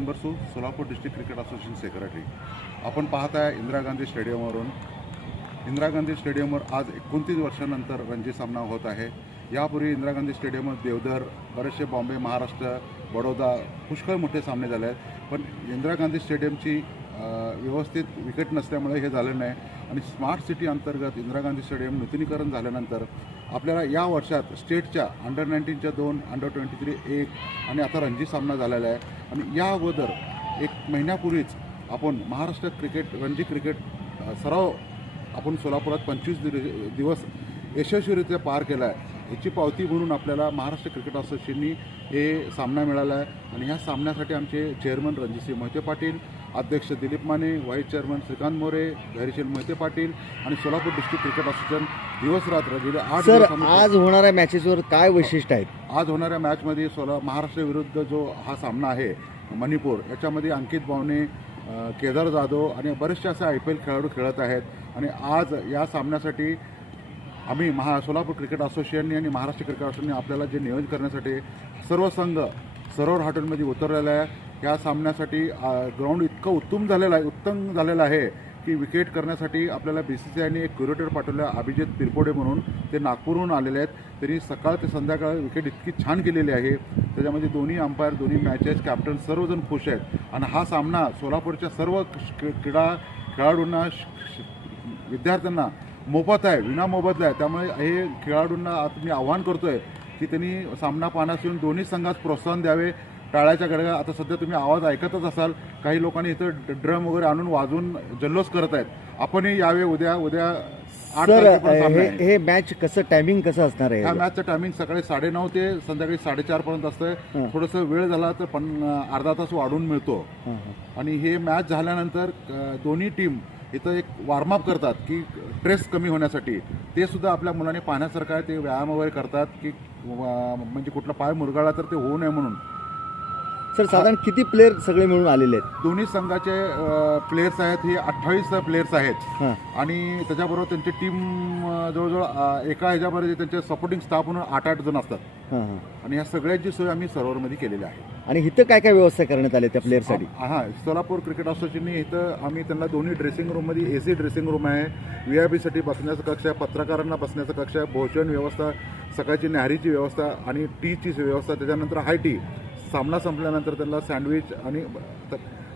रेंबरसू Solapur district cricket association secretary. आपण पाहत आहे इंदिरा गांधी स्टेडियमवरून. इंदिरा गांधी स्टेडियमवर आज एकोणतीस वर्षानंतर रणजी सामना होत आहे. यापूर्वी इंदिरा गांधी स्टेडियमवर देवधर बरेचसे बॉम्बे महाराष्ट्र बडोदा पुष्कळ मोठे सामने झाले आहेत. पण इंदिरा गांधी स्टेडियमची व्यवस्थित विकेट नसल्यामुळे हे झालं नाही. आणि स्मार्ट सिटी अंतर्गत इंदिरा गांधी स्टेडियम नूतनीकरण झाल्यानंतर आपल्याला या वर्षात स्टेटच्या अंडर नाईन्टीनच्या दोन अंडर ट्वेंटी थ्री एक आणि आता रणजी सामना झालेला आहे. आणि या अगोदर एक महिन्यापूर्वीच आपण महाराष्ट्र क्रिकेट रणजी क्रिकेट सराव आपण सोलापुरात पंचवीस दिवस यशस्वीरित्या पार केला आहे याची पावती म्हणून आपल्याला महाराष्ट्र क्रिकेट असोसिएशननी हे सामना मिळाला आहे. आणि ह्या सामन्यासाठी आमचे चेअरमन रणजितसिंह मोहिते पाटील अध्यक्ष दिलीप माने व्हाईस चेअरमन श्रीकांत मोरे धैर्यशील मोहिते पाटील आणि सोलापूर डिस्ट्रिक्ट क्रिकेट असोसिएशन दिवस रात्र गेले आठ सर आज होणाऱ्या मॅचेसवर काय वैशिष्ट्य आहेत? आज होणाऱ्या मॅचमध्ये सोला महाराष्ट्र विरुद्ध जो हा सामना आहे मणिपूर याच्यामध्ये अंकित अ, केदार जाधव आणि बरेचसे असे आय पी एल खेळाडू खेळत आहेत. आणि आज या सामन्यासाठी आम्ही महा सोलापूर क्रिकेट असोसिएशनने आणि महाराष्ट्र क्रिकेट असोसिएशनने आपल्याला जे नियोजन करण्यासाठी सर्व संघ सरोवर हॉटेलमध्ये उतरलेला आहे. या सामन्यासाठी ग्राउंड इतकं उत्तम झालेलं आहे उत्तम झालेलं आहे की विकेट करण्यासाठी आपल्याला बी सी सी आयने एक क्युरेटर पाठवलं आहे अभिजित तिरपोडे म्हणून. ते नागपूरहून आलेले आहेत. त्यांनी सकाळ ते संध्याकाळ विकेट इतकी छान केलेली आहे. त्याच्यामध्ये दोन्ही अंपायर दोन्ही मॅचेस कॅप्टन सर्वजण खुश आहेत. आणि हा सामना सोलापूरच्या सर्व क्रीडा खेळाडूंना श- विद्यार्थ्यांना मोफत आहे विना मोबदला आहे त्यामुळे हे खेळाडूंना आता मी आव्हान करतोय की त्यांनी सामना पाहण्यास येऊन दोन्ही संघात प्रोत्साहन द्यावे टाळ्याच्या गडगा आता सध्या तुम्ही आवाज ऐकतच असाल काही लोकांनी इथं ड्रम वगैरे आणून वाजवून जल्लोष करत आहेत आपणही यावे उद्या उद्या आठ सर हे आहे. मॅच कसं टायमिंग कसं असणार ह्या आहे मॅचचं टायमिंग सकाळी साडेनऊ ते संध्याकाळी साडेचार पर्यंत असतंय हं. थोडंसं वेळ झाला तर पण अर्धा तास वाढून मिळतो. आणि हे मॅच झाल्यानंतर दोन्ही टीम इथं एक वॉर्मअप करतात की स्ट्रेस कमी होण्यासाठी. ते सुद्धा आपल्या मुलांनी पाहण्यासारखं आहे ते व्यायाम वगैरे करतात की म्हणजे कुठला पाय मुरगाळा तर ते होऊ नये म्हणून. सर साधारण किती प्लेअर सगळे मिळून आलेले आहेत? दोन्ही संघाचे प्लेयर्स आहेत हे अठ्ठावीस प्लेयर्स आहेत. हां. आणि त्याच्याबरोबर त्यांची टीम जवळजवळ एका ह्याच्यामध्ये त्यांचे सपोर्टिंग स्टाफ म्हणून आठ आठ जण असतात. हां हां. आणि ह्या सगळ्याची सोय आम्ही सरोवरमध्ये केलेली आहे. आणि इथं काय काय व्यवस्था करण्यात आली त्या प्लेअरसाठी हां सोलापूर क्रिकेट असोसिएशनने इथं आम्ही त्यांना दोन्ही ड्रेसिंग रूममध्ये ए सी ड्रेसिंग रूम आहे व्ही आय पीसाठी बसण्याचं कक्ष आहे पत्रकारांना बसण्याचं कक्ष आहे भोजन व्यवस्था सकाळची न्याहारीची व्यवस्था आणि टीची व्यवस्था त्याच्यानंतर हाय टी सामना संपल्यानंतर त्यांना सँडविच आणि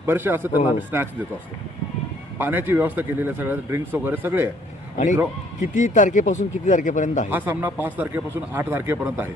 बरेचसे असं त्यांना हो. आम्ही स्नॅक्स देतो असतो पाण्याची व्यवस्था केलेली आहे सगळ्या ड्रिंक्स वगैरे सगळे आणि किती तारखेपासून किती तारखेपर्यंत हा सामना पाच तारखेपासून आठ तारखेपर्यंत आहे.